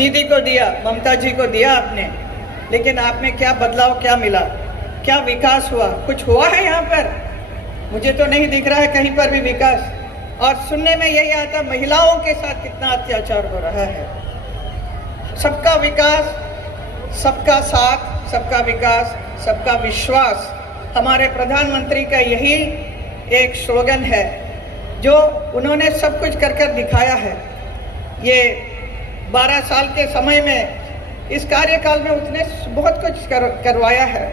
दीदी को दिया, ममता जी को दिया आपने, लेकिन आप में क्या बदलाव, क्या मिला, क्या विकास हुआ? कुछ हुआ है यहाँ पर? मुझे तो नहीं दिख रहा है कहीं पर भी विकास। और सुनने में यही आता महिलाओं के साथ कितना अत्याचार हो रहा है। सबका विकास, सबका साथ, सबका विकास, सबका विश्वास, हमारे प्रधानमंत्री का यही एक स्लोगन है जो उन्होंने सब कुछ कर कर दिखाया है। ये 12 साल के समय में, इस कार्यकाल में उसने बहुत कुछ करवाया है।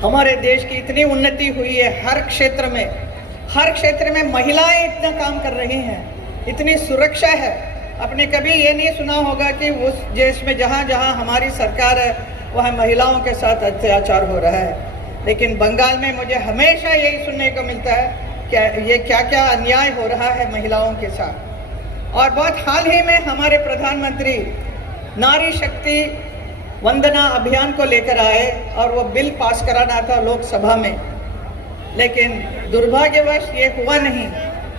हमारे देश की इतनी उन्नति हुई है हर क्षेत्र में महिलाएं इतना काम कर रही हैं, इतनी सुरक्षा है। आपने कभी ये नहीं सुना होगा कि उस देश में जहाँ जहाँ हमारी सरकार है वहाँ महिलाओं के साथ अत्याचार हो रहा है। लेकिन बंगाल में मुझे हमेशा यही सुनने को मिलता है कि ये क्या क्या अन्याय हो रहा है महिलाओं के साथ। और बहुत हाल ही में हमारे प्रधानमंत्री नारी शक्ति वंदना अभियान को लेकर आए और वो बिल पास कराना था लोकसभा में, लेकिन दुर्भाग्यवश ये हुआ नहीं।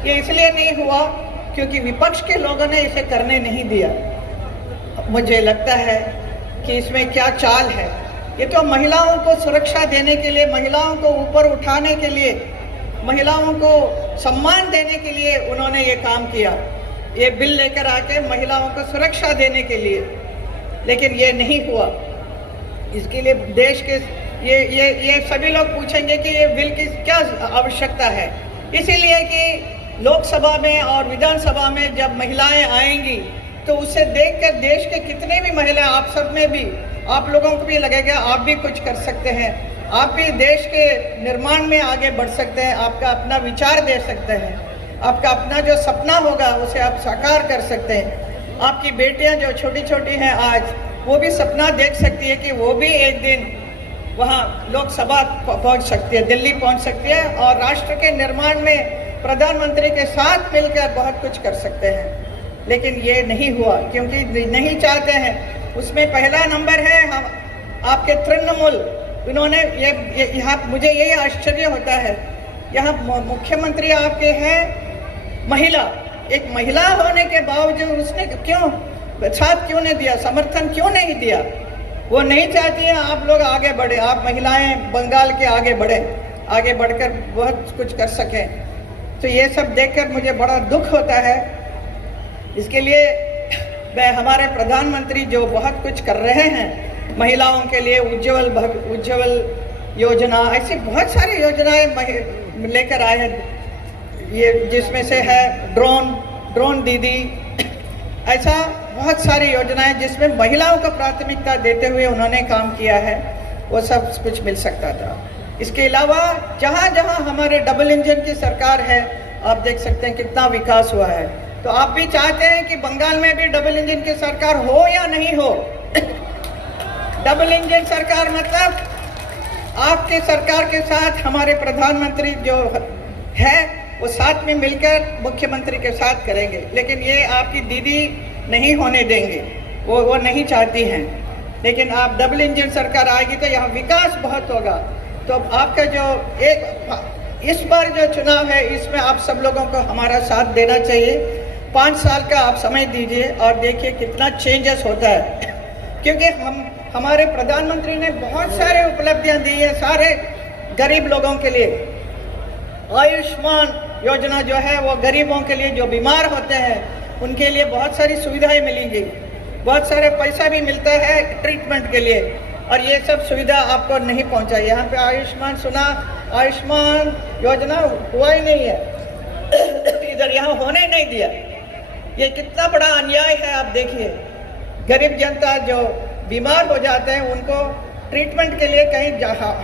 ये इसलिए नहीं हुआ क्योंकि विपक्ष के लोगों ने इसे करने नहीं दिया। मुझे लगता है कि इसमें क्या चाल है। ये तो महिलाओं को सुरक्षा देने के लिए, महिलाओं को ऊपर उठाने के लिए, महिलाओं को सम्मान देने के लिए उन्होंने ये काम किया, ये बिल लेकर आके महिलाओं को सुरक्षा देने के लिए, लेकिन ये नहीं हुआ। इसके लिए देश के ये सभी लोग पूछेंगे कि ये बिल की क्या आवश्यकता है। इसीलिए कि लोकसभा में और विधानसभा में जब महिलाएं आएंगी तो उसे देखकर देश के कितने भी महिलाएं, आप सब में भी, आप लोगों को भी लगेगा आप भी कुछ कर सकते हैं, आप भी देश के निर्माण में आगे बढ़ सकते हैं, आपका अपना विचार दे सकते हैं, आपका अपना जो सपना होगा उसे आप साकार कर सकते हैं। आपकी बेटियां जो छोटी छोटी हैं आज, वो भी सपना देख सकती है कि वो भी एक दिन वहाँ लोकसभा पहुँच सकती है, दिल्ली पहुँच सकती है और राष्ट्र के निर्माण में प्रधानमंत्री के साथ मिलकर बहुत कुछ कर सकते हैं। लेकिन ये नहीं हुआ क्योंकि नहीं चाहते हैं। उसमें पहला नंबर है हम आपके तृणमूल। इन्होंने ये यहाँ मुझे यही आश्चर्य होता है, यहाँ मुख्यमंत्री आपके हैं महिला, एक महिला होने के बावजूद उसने क्यों साथ क्यों नहीं दिया, समर्थन क्यों नहीं दिया? वो नहीं चाहती है आप लोग आगे बढ़े, आप महिलाएं बंगाल के आगे बढ़े, आगे बढ़कर बहुत कुछ कर सकें। तो ये सब देखकर मुझे बड़ा दुख होता है। इसके लिए मैं हमारे प्रधानमंत्री जो बहुत कुछ कर रहे हैं महिलाओं के लिए, उज्ज्वल योजना, ऐसी बहुत सारी योजनाएं लेकर आए हैं, ये जिसमें से है ड्रोन दीदी, ऐसा बहुत सारी योजनाएं जिसमें महिलाओं को प्राथमिकता देते हुए उन्होंने काम किया है, वो सब कुछ मिल सकता था। इसके अलावा जहाँ जहाँ हमारे डबल इंजन की सरकार है, आप देख सकते हैं कितना विकास हुआ है। तो आप भी चाहते हैं कि बंगाल में भी डबल इंजन की सरकार हो या नहीं हो? डबल इंजन सरकार मतलब आपके सरकार के साथ हमारे प्रधानमंत्री जो है वो साथ में मिलकर मुख्यमंत्री के साथ करेंगे, लेकिन ये आपकी दीदी नहीं होने देंगे, वो नहीं चाहती हैं। लेकिन आप डबल इंजन सरकार आएगी तो यहाँ विकास बहुत होगा। तो आपका जो इस बार जो चुनाव है इसमें आप सब लोगों को हमारा साथ देना चाहिए। 5 साल का आप समय दीजिए और देखिए कितना चेंजेस होता है, क्योंकि हमारे प्रधानमंत्री ने बहुत सारे उपलब्धियां दी है सारे गरीब लोगों के लिए। आयुष्मान योजना जो है वो गरीबों के लिए, जो बीमार होते हैं उनके लिए बहुत सारी सुविधाएं मिलेंगी, बहुत सारे पैसा भी मिलता है ट्रीटमेंट के लिए, और ये सब सुविधा आपको नहीं पहुंचा। यहाँ पे आयुष्मान सुना, आयुष्मान योजना हुआ ही नहीं है इधर, यहाँ होने नहीं दिया। ये कितना बड़ा अन्याय है। आप देखिए गरीब जनता जो बीमार हो जाते हैं उनको ट्रीटमेंट के लिए कहीं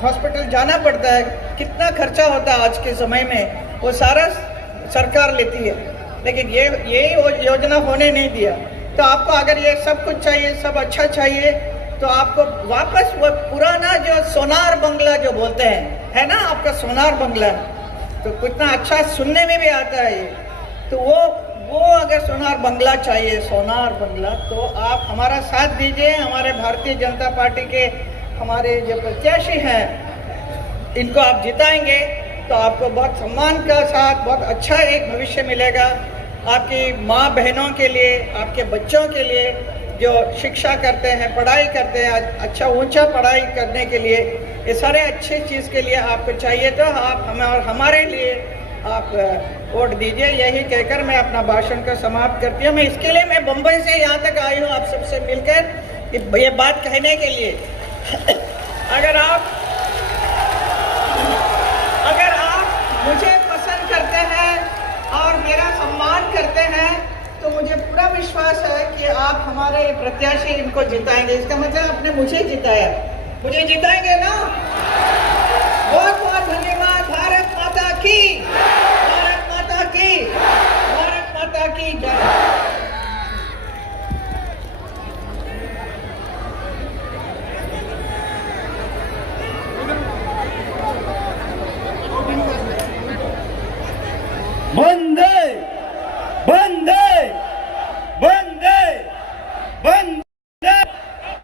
हॉस्पिटल जाना पड़ता है, कितना खर्चा होता है आज के समय में, वो सारा सरकार लेती है। लेकिन ये योजना होने नहीं दिया। तो आपको अगर ये सब कुछ चाहिए, सब अच्छा चाहिए, तो आपको वापस वो पुराना जो सोनार बंगला जो बोलते हैं, है ना आपका सोनार बंगला, तो कितना अच्छा सुनने में भी आता है ये। तो वो अगर सोनार बंगला चाहिए, सोनार बंगला, तो आप हमारा साथ दीजिए। हमारे भारतीय जनता पार्टी के हमारे जो प्रत्याशी हैं इनको आप जिताएंगे तो आपको बहुत सम्मान का साथ बहुत अच्छा एक भविष्य मिलेगा। आपकी माँ बहनों के लिए, आपके बच्चों के लिए, जो शिक्षा करते हैं, पढ़ाई करते हैं, अच्छा ऊंचा पढ़ाई करने के लिए, ये सारे अच्छे चीज़ के लिए आपको चाहिए तो आप हमें और हमारे लिए आप वोट दीजिए। यही कहकर मैं अपना भाषण को समाप्त करती हूँ। मैं इसके लिए मैं बम्बई से यहाँ तक आई हूँ आप सबसे मिलकर ये बात कहने के लिए। अगर आप मुझे पसंद करते हैं और मेरा सम्मान करते हैं तो मुझे पूरा विश्वास है कि आप हमारे प्रत्याशी इनको जिताएंगे। इसका मतलब आपने मुझे जिताया, मुझे जिताएंगे ना। बहुत बहुत धन्यवाद। भारत माता की, भारत माता की, भारत माता की जय।